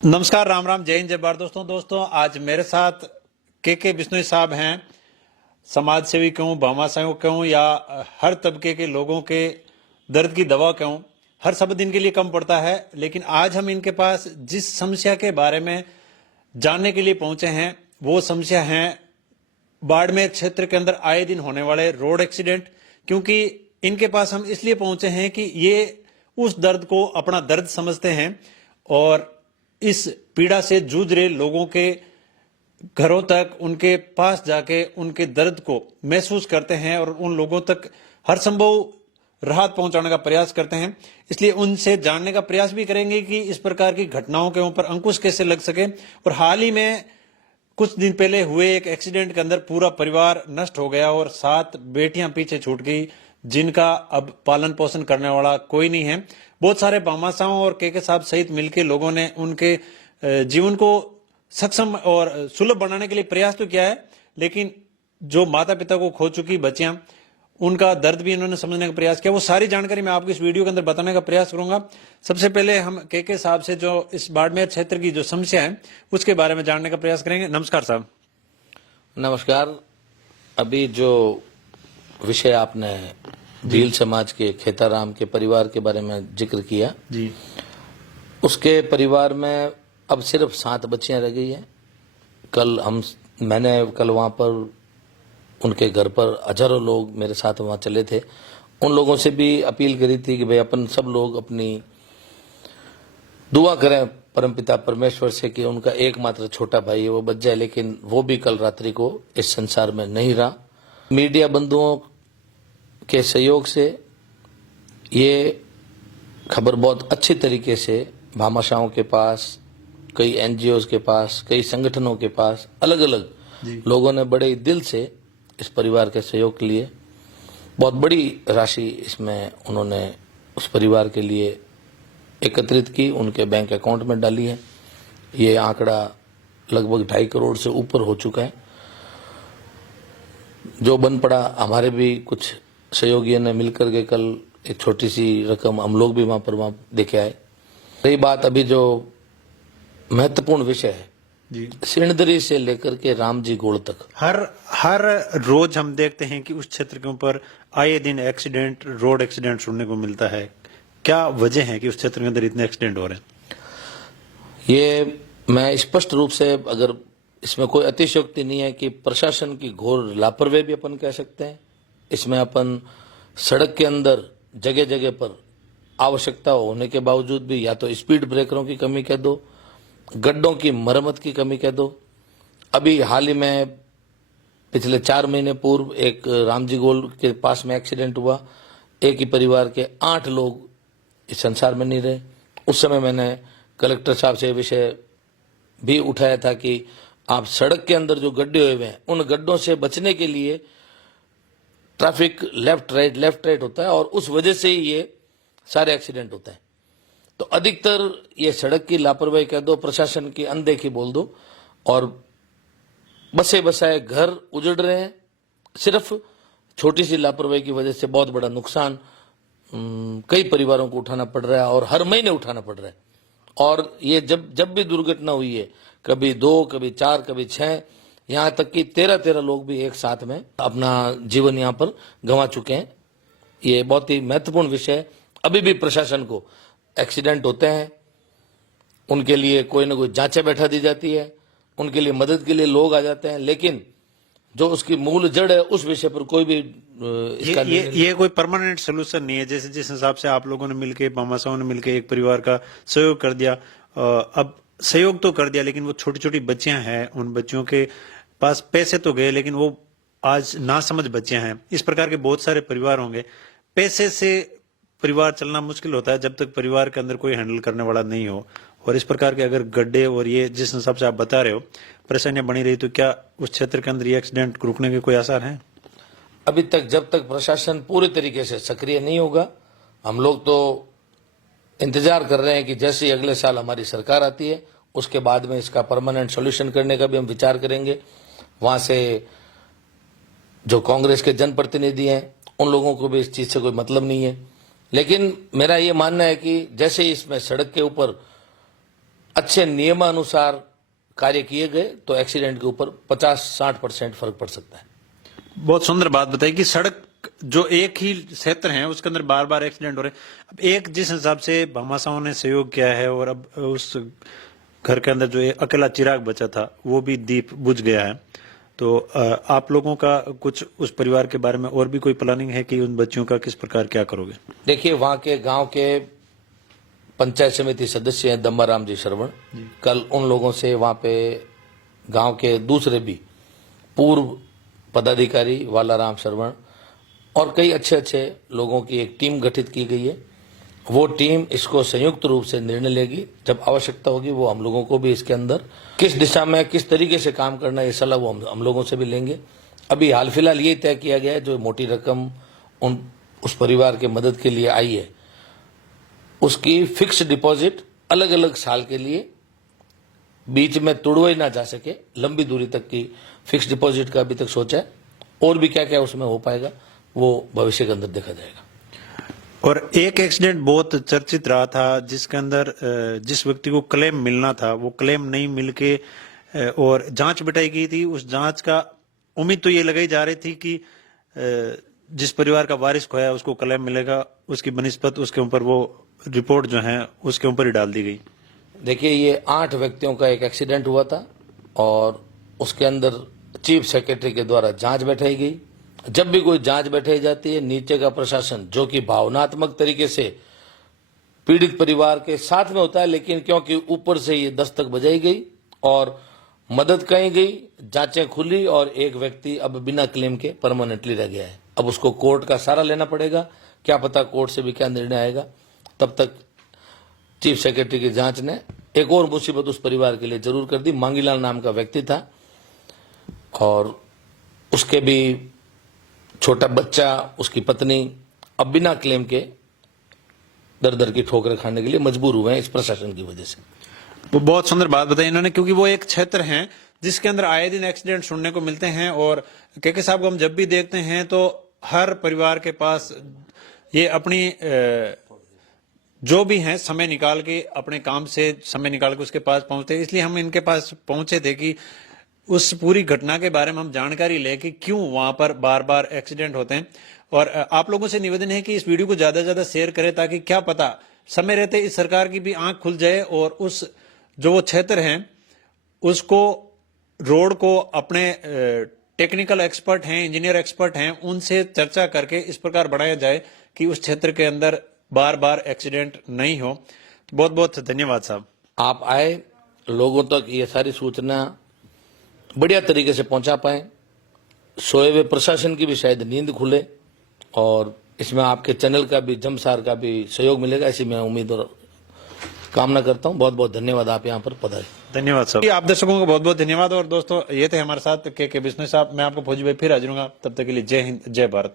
नमस्कार, राम राम, जय हिंद, जय भारत। दोस्तों आज मेरे साथ के बिश्नोई साहब हैं। समाज सेवी कहूँ, भामाशाह कहूँ या हर तबके के लोगों के दर्द की दवा कहूँ, हर शब्द इनके लिए कम पड़ता है। लेकिन आज हम इनके पास जिस समस्या के बारे में जानने के लिए पहुंचे हैं वो समस्या है बाड़मेर क्षेत्र के अंदर आए दिन होने वाले रोड एक्सीडेंट। क्योंकि इनके पास हम इसलिए पहुंचे हैं कि ये उस दर्द को अपना दर्द समझते हैं और इस पीड़ा से जूझ रहे लोगों के घरों तक, उनके पास जाके उनके दर्द को महसूस करते हैं और उन लोगों तक हर संभव राहत पहुंचाने का प्रयास करते हैं। इसलिए उनसे जानने का प्रयास भी करेंगे कि इस प्रकार की घटनाओं के ऊपर अंकुश कैसे लग सके। और हाल ही में कुछ दिन पहले हुए एक एक्सीडेंट के अंदर पूरा परिवार नष्ट हो गया और 7 बेटियां पीछे छूट गई, जिनका अब पालन पोषण करने वाला कोई नहीं है। बहुत सारे भामाशाहों और के साहब सहित मिलकर लोगों ने उनके जीवन को सक्षम और सुलभ बनाने के लिए प्रयास तो किया है, लेकिन जो माता पिता को खो चुकी बच्चियां, उनका दर्द भी इन्होंने समझने का प्रयास किया। वो सारी जानकारी मैं आपको इस वीडियो के अंदर बताने का प्रयास करूंगा। सबसे पहले हम के साहब से जो इस बाड़मेर क्षेत्र की जो समस्या है उसके बारे में जानने का प्रयास करेंगे। नमस्कार साहब। नमस्कार। अभी जो विषय आपने भील समाज के खेताराम के परिवार के बारे में जिक्र किया जी, उसके परिवार में अब सिर्फ 7 बच्चियां रह गई हैं। मैंने कल वहां पर उनके घर पर हजारों लोग मेरे साथ वहां चले थे। उन लोगों से भी अपील करी थी कि भाई अपन सब लोग अपनी दुआ करें परमपिता परमेश्वर से कि उनका एकमात्र छोटा भाई है वो बच जाए, लेकिन वो भी कल रात्रि को इस संसार में नहीं रहा। मीडिया बंधुओं के सहयोग से ये खबर बहुत अच्छी तरीके से भामाशाहों के पास, कई एनजीओ के पास, कई संगठनों के पास, अलग अलग लोगों ने बड़े दिल से इस परिवार के सहयोग के लिए बहुत बड़ी राशि इसमें उन्होंने उस परिवार के लिए एकत्रित की, उनके बैंक अकाउंट में डाली है। ये आंकड़ा लगभग 2.5 करोड़ से ऊपर हो चुका है। जो बन पड़ा, हमारे भी कुछ सहयोगियों ने मिलकर के कल एक छोटी सी रकम हम लोग भी वहां देखे आए। रही बात अभी जो महत्वपूर्ण विषय है जी, सिणदरी से लेकर के राम जी गोड़ तक हर रोज हम देखते हैं कि उस क्षेत्र के ऊपर आए दिन एक्सीडेंट, रोड एक्सीडेंट सुनने को मिलता है। क्या वजह है कि उस क्षेत्र के अंदर इतने एक्सीडेंट हो रहे हैं? ये मैं स्पष्ट रूप से, अगर इसमें कोई अतिशयोक्ति नहीं है, कि प्रशासन की घोर लापरवाही भी अपन कह सकते हैं। इसमें अपन सड़क के अंदर जगह जगह पर आवश्यकता होने के बावजूद भी या तो स्पीड ब्रेकरों की कमी कह दो, गड्ढों की मरम्मत की कमी कह दो। अभी हाल ही में पिछले 4 महीने पूर्व एक रामजी गोल के पास में एक्सीडेंट हुआ। एक ही परिवार के 8 लोग इस संसार में नहीं रहे। उस समय मैंने कलेक्टर साहब से विषय भी उठाया था कि आप सड़क के अंदर जो गड्ढे हुए हैं उन गड्ढों से बचने के लिए ट्रैफिक लेफ्ट राइट होता है और उस वजह से ही ये सारे एक्सीडेंट होते हैं। तो अधिकतर ये सड़क की लापरवाही कह दो, प्रशासन की अनदेखी बोल दो, और बसे बसाए घर उजड़ रहे हैं। सिर्फ छोटी सी लापरवाही की वजह से बहुत बड़ा नुकसान कई परिवारों को उठाना पड़ रहा है और हर महीने उठाना पड़ रहा है। और ये जब भी दुर्घटना हुई है, कभी 2, कभी 4, कभी 6, यहाँ तक कि 13 लोग भी एक साथ में अपना जीवन यहाँ पर गंवा चुके हैं। ये बहुत ही महत्वपूर्ण विषय है। अभी भी प्रशासन को एक्सीडेंट होते हैं, उनके लिए कोई ना कोई जांचें बैठा दी जाती है, उनके लिए मदद के लिए लोग आ जाते हैं, लेकिन जो उसकी मूल जड़ है उस विषय पर कोई भी इसका ये कोई परमानेंट सोल्यूशन नहीं है। जैसे जिस हिसाब से आप लोगों ने मिलके, भामाशाहों ने मिलके एक परिवार का सहयोग कर दिया, अब सहयोग तो कर दिया, लेकिन वो छोटी छोटी बच्चियां हैं, उन बच्चियों के पास पैसे तो गए लेकिन वो आज नासमझ बच्चियां हैं। इस प्रकार के बहुत सारे परिवार होंगे। पैसे से परिवार चलना मुश्किल होता है जब तक परिवार के अंदर कोई हैंडल करने वाला नहीं हो। और इस प्रकार के अगर गड्ढे और ये जिस हिसाब से आप बता रहे हो परेशानियां बनी रही, तो क्या उस क्षेत्र के अंदर ये एक्सीडेंट रुकने के कोई आसार हैं? अभी तक जब तक प्रशासन पूरे तरीके से सक्रिय नहीं होगा, हम लोग तो इंतजार कर रहे हैं कि जैसे ही अगले साल हमारी सरकार आती है उसके बाद में इसका परमानेंट सॉल्यूशन करने का भी हम विचार करेंगे। वहां से जो कांग्रेस के जनप्रतिनिधि हैं उन लोगों को भी इस चीज से कोई मतलब नहीं है। लेकिन मेरा ये मानना है कि जैसे ही इसमें सड़क के ऊपर अच्छे नियमानुसार कार्य किए गए तो एक्सीडेंट के ऊपर 50-60% फर्क पड़ सकता है। बहुत सुंदर बात बताई कि सड़क जो एक ही क्षेत्र है उसके अंदर बार बार एक्सीडेंट हो रहे हैं। अब एक जिस हिसाब से भामाशाहों ने सहयोग किया है और अब उस घर के अंदर जो एक अकेला चिराग बचा था वो भी दीप बुझ गया है, तो आप लोगों का कुछ उस परिवार के बारे में और भी कोई प्लानिंग है कि उन बच्चियों का किस प्रकार क्या करोगे? देखिए, वहां के गांव के पंचायत समिति सदस्य हैं दम्बाराम जी श्रवण, कल उन लोगों से वहां पे गांव के दूसरे भी पूर्व पदाधिकारी वालाराम श्रवण और कई अच्छे अच्छे लोगों की एक टीम गठित की गई है। वो टीम इसको संयुक्त रूप से निर्णय लेगी। जब आवश्यकता होगी वो हम लोगों को भी इसके अंदर किस दिशा में किस तरीके से काम करना है ये सलाह वो हम लोगों से भी लेंगे। अभी हाल फिलहाल ये तय किया गया है जो मोटी रकम उस परिवार के मदद के लिए आई है उसकी फिक्स डिपॉजिट अलग अलग साल के लिए बीच में तोड़वाई ना जा सके, लंबी दूरी तक की फिक्स डिपॉजिट का अभी तक सोचा है। और भी क्या क्या उसमें हो पाएगा वो भविष्य के अंदर देखा जाएगा। और एक एक्सीडेंट बहुत चर्चित रहा था जिसके अंदर जिस व्यक्ति को क्लेम मिलना था वो क्लेम नहीं मिलके और जांच बिठाई गई थी। उस जांच का उम्मीद तो ये लगाई जा रही थी कि जिस परिवार का वारिस खोया उसको क्लेम मिलेगा, उसकी बनिस्बत उसके ऊपर वो रिपोर्ट जो है उसके ऊपर ही डाल दी गई। देखिए, ये 8 व्यक्तियों का एक एक्सीडेंट हुआ था और उसके अंदर चीफ सेक्रेटरी के द्वारा जांच बैठाई गई। जब भी कोई जांच बैठाई जाती है नीचे का प्रशासन जो कि भावनात्मक तरीके से पीड़ित परिवार के साथ में होता है, लेकिन क्योंकि ऊपर से ये दस्तक बजाई गई और मदद कही गई, जांचें खुली और एक व्यक्ति अब बिना क्लेम के परमानेंटली रह गया है। अब उसको कोर्ट का सहारा लेना पड़ेगा, क्या पता कोर्ट से भी क्या निर्णय आएगा। तब तक चीफ सेक्रेटरी की जांच ने एक और मुसीबत उस परिवार के लिए जरूर कर दी। मांगीलाल नाम का व्यक्ति था और उसके भी छोटा बच्चा, उसकी पत्नी अब बिना क्लेम के दर दर की ठोकरें खाने के लिए मजबूर हुए हैं इस प्रशासन की वजह से। वो बहुत सुंदर बात बताई इन्होंने, क्योंकि वो एक क्षेत्र है जिसके अंदर आए दिन एक्सीडेंट सुनने को मिलते हैं। और केके साहब को हम जब भी देखते हैं तो हर परिवार के पास ये अपनी जो भी हैं समय निकाल के अपने काम से समय निकाल के उसके पास पहुंचते हैं। इसलिए हम इनके पास पहुंचे थे कि उस पूरी घटना के बारे में हम जानकारी लें कि क्यों वहां पर बार बार एक्सीडेंट होते हैं। और आप लोगों से निवेदन है कि इस वीडियो को ज्यादा से ज्यादा शेयर करें ताकि क्या पता समय रहते इस सरकार की भी आंख खुल जाए और उस जो वो क्षेत्र है उसको रोड को अपने टेक्निकल एक्सपर्ट हैं, इंजीनियर एक्सपर्ट हैं, उनसे चर्चा करके इस प्रकार बढ़ाया जाए कि उस क्षेत्र के अंदर बार बार एक्सीडेंट नहीं हो। तो बहुत बहुत धन्यवाद साहब। आप आए, लोगों तक ये सारी सूचना बढ़िया तरीके से पहुंचा पाए, सोए हुए प्रशासन की भी शायद नींद खुले और इसमें आपके चैनल का भी, जमसार का भी सहयोग मिलेगा, ऐसी मैं उम्मीद और कामना करता हूं। बहुत बहुत धन्यवाद, आप यहाँ पर पधारे। धन्यवाद साहब। आप दर्शकों को बहुत बहुत धन्यवाद। और दोस्तों ये थे हमारे साथ के बिश्नोई साहब। मैं आपको फौजी भाई फिर हाजिर हूंगा, तब तक के लिए जय हिंद, जय भारत।